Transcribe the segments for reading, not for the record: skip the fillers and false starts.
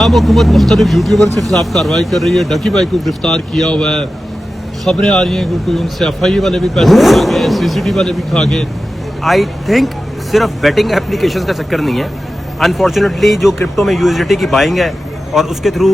आम हुकूमत मुख्तलिफ यूट्यूबर के खिलाफ कार्रवाई कर रही है। डकी भाई को गिरफ्तार किया हुआ है। खबरें आ रही हैं कि कोई उनसे FIA वाले भी पैसे खा गए, CCTV वाले भी खा गए। आई थिंक सिर्फ बेटिंग एप्लीकेशन का चक्कर नहीं है। अनफॉर्चुनेटली जो क्रिप्टो में USDT की बाइंग है और उसके थ्रू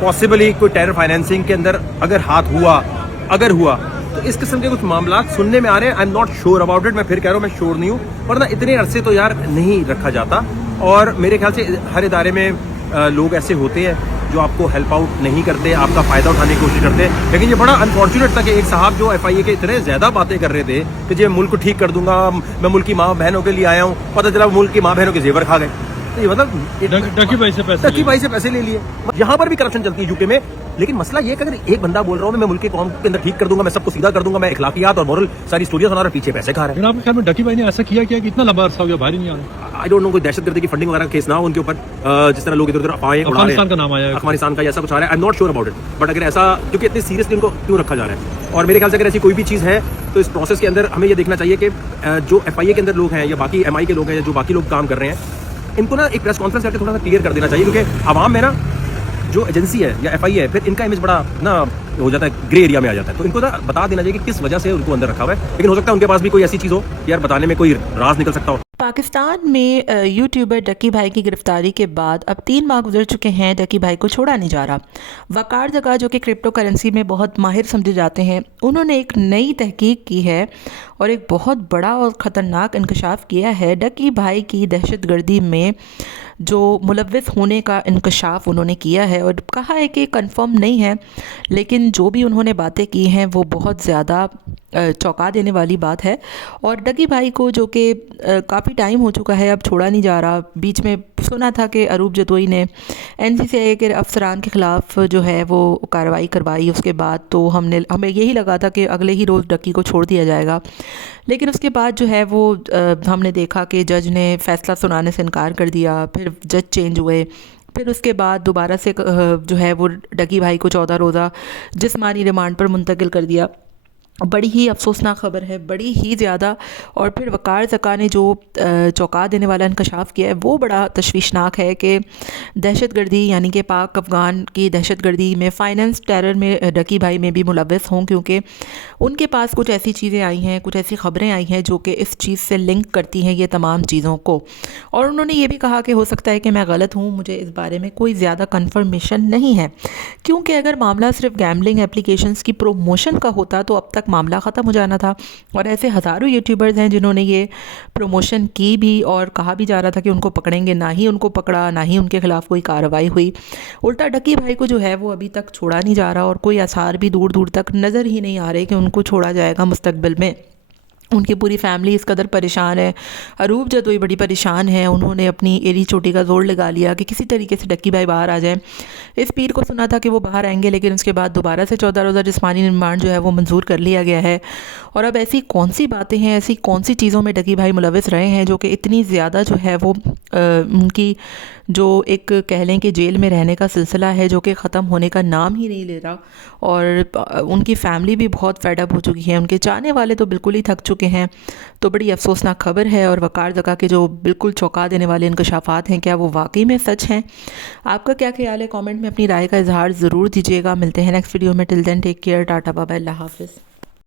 पॉसिबली कोई टेरर फाइनेंसिंग के अंदर अगर हुआ तो इस किस्म के कुछ मामला सुनने में आ रहे हैं। I am not sure about it. मैं फिर कह रहा हूँ मैं श्योर नहीं हूँ, वरना इतने अरसे तो यार नहीं रखा जाता। और मेरे ख्याल से हर इदारे में लोग ऐसे होते हैं जो आपको हेल्प आउट नहीं करते, आपका फ़ायदा उठाने की कोशिश करते हैं। लेकिन ये बड़ा अनफॉर्चुनेट था कि एक साहब जो FIA के इतने ज़्यादा बातें कर रहे थे कि जी मुल्क को ठीक कर दूंगा, मैं मुल्क की माँ बहनों के लिए आया हूँ, पता चला मुल्क की माँ बहनों के जेवर खा गए। तो ये मतलब डकी भाई से पैसे ले लिए। यहाँ पर भी करप्शन चलती है यूके में। लेकिन मसला ये है कि अगर एक बंदा बोल रहा हूँ मैं मुल्क की कौम के अंदर ठीक कर दूंगा, मैं सबको सीधा कर दूंगा, मैं इखलाकियात और मोरल सारी स्टोरियां सुना रहा, पीछे पैसे खा रहे हैं। आपके ख्याल में डकी भाई ने ऐसा किया कि इतना लंबा अरसा हो गया बाहर ही नहीं आ रहा? आई डोंट नो, कोई दहशतगर्दी की फंडिंग वगैरह केस ना हो उनके ऊपर, जिस तरह लोग इधर उधर अफवाहें उड़ा रहे हैं। अफगानिस्तान का नाम आया है, अफगानिस्तान का ऐसा कुछ आ रहा है। I am not sure about it, but अगर ऐसा, क्योंकि इतनी सीरियसली उनको क्यों रखा जा रहा है। और मेरे ख्याल से अगर ऐसी कोई भी चीज़ है तो इस प्रोसेस के अंदर हमें ये देखना चाहिए कि जो FIA के अंदर लोग हैं या बाकी MI के लोग हैं या जो बाकी लोग काम कर रहे हैं, इनको ना एक प्रेस कॉन्फ्रेंस करके थोड़ा सा क्लियर कर देना चाहिए। क्योंकि आवाम में ना जो एजेंसी है या FIA है, फिर इनका इमेज बड़ा ना हो जाता है, ग्रे एरिया में आ जाता है। तो इनको ना बता देना चाहिए कि किस वजह से उनको अंदर रखा हुआ है। लेकिन हो सकता है उनके पास भी कोई ऐसी चीज़ हो यार बताने में कोई राज निकल सकता हो। पाकिस्तान में यूट्यूबर डकी भाई की गिरफ्तारी के बाद अब 3 माह गुजर चुके हैं, डकी भाई को छोड़ा नहीं जा रहा। वकार जगह जो कि क्रिप्टो करेंसी में बहुत माहिर समझे जाते हैं, उन्होंने एक नई तहकीक की है और एक बहुत बड़ा और ख़तरनाक इंकशाफ किया है। डकी भाई की दहशतगर्दी में जो मुलव्विस होने का इंकशाफ उन्होंने किया है और कहा है कि कंफर्म नहीं है, लेकिन जो भी उन्होंने बातें की हैं वो बहुत ज़्यादा चौंका देने वाली बात है। और डकी भाई को जो कि काफ़ी टाइम हो चुका है, अब छोड़ा नहीं जा रहा। बीच में सुना था कि अरूब जतोई ने NCCI के अफसरान के ख़िलाफ़ जो है वो कार्रवाई करवाई। उसके बाद तो हमें यही लगा था कि अगले ही रोज़ डकी को छोड़ दिया जाएगा, लेकिन उसके बाद जो है वो हमने देखा कि जज ने फ़ैसला सुनाने से इनकार कर दिया। फिर जज चेंज हुए, फिर उसके बाद दोबारा से जो है वो डकी भाई को 14 रोज़ा जिस्मानी रिमांड पर मुंतकिल कर दिया। बड़ी ही अफसोसनाक ख़बर है, बड़ी ही ज़्यादा। और फिर वकार ज़का ने जो चौंका देने वाला इंकशाफ किया है वो बड़ा तशवीशनाक है कि दहशतगर्दी यानी कि पाक अफ़गान की दहशतगर्दी में फ़ाइनेंस टेरर में डकी भाई में भी मुलव्वस हों, क्योंकि उनके पास कुछ ऐसी चीज़ें आई हैं, कुछ ऐसी ख़बरें आई हैं जो कि इस चीज़ से लिंक करती हैं ये तमाम चीज़ों को। और उन्होंने ये भी कहा कि हो सकता है कि मैं गलत हूँ, मुझे इस बारे में कोई ज़्यादा कन्फर्मेशन नहीं है, क्योंकि अगर मामला सिर्फ गैम्बलिंग एप्लीकेशंस की प्रोमोशन का होता तो अब तक मामला ख़त्म हो जाना था। और ऐसे हज़ारों यूट्यूबर्स हैं जिन्होंने ये प्रमोशन की भी और कहा भी जा रहा था कि उनको पकड़ेंगे, ना ही उनको पकड़ा, ना ही उनके ख़िलाफ़ कोई कार्रवाई हुई। उल्टा डकी भाई को जो है वो अभी तक छोड़ा नहीं जा रहा और कोई आसार भी दूर दूर तक नज़र ही नहीं आ रहे कि उनको छोड़ा जाएगा मुस्तकबिल में। उनकी पूरी फैमिली इस कदर परेशान है। अरूब जतोई बड़ी परेशान है, उन्होंने अपनी एड़ी चोटी का जोर लगा लिया कि किसी तरीके से डक्की भाई बाहर आ जाए। इस पीर को सुना था कि वो बाहर आएंगे, लेकिन उसके बाद दोबारा से 14 रोज़ा जिस्मानी रिमांड जो है वो मंजूर कर लिया गया है। और अब ऐसी कौन सी बातें हैं, ऐसी कौन सी चीज़ों में डक्की भाई मुलव्विस रहे हैं जो कि इतनी ज़्यादा जो है वो उनकी जो एक कह लें कि जेल में रहने का सिलसिला है जो कि ख़त्म होने का नाम ही नहीं ले रहा। और उनकी फ़ैमिली भी बहुत फेडअप हो चुकी है, उनके चाहने वाले तो बिल्कुल ही थक चुके हैं। तो बड़ी अफसोसनाक खबर है। और वकार ज़का के जो बिल्कुल चौंका देने वाले इंकशाफात हैं, क्या वो वाकई में सच हैं? आपका क्या ख्याल है? कमेंट में अपनी राय का इजहार ज़रूर दीजिएगा। मिलते हैं नेक्स्ट वीडियो में। Till then take care, tata bye bye, अल्लाह हाफ़िज़।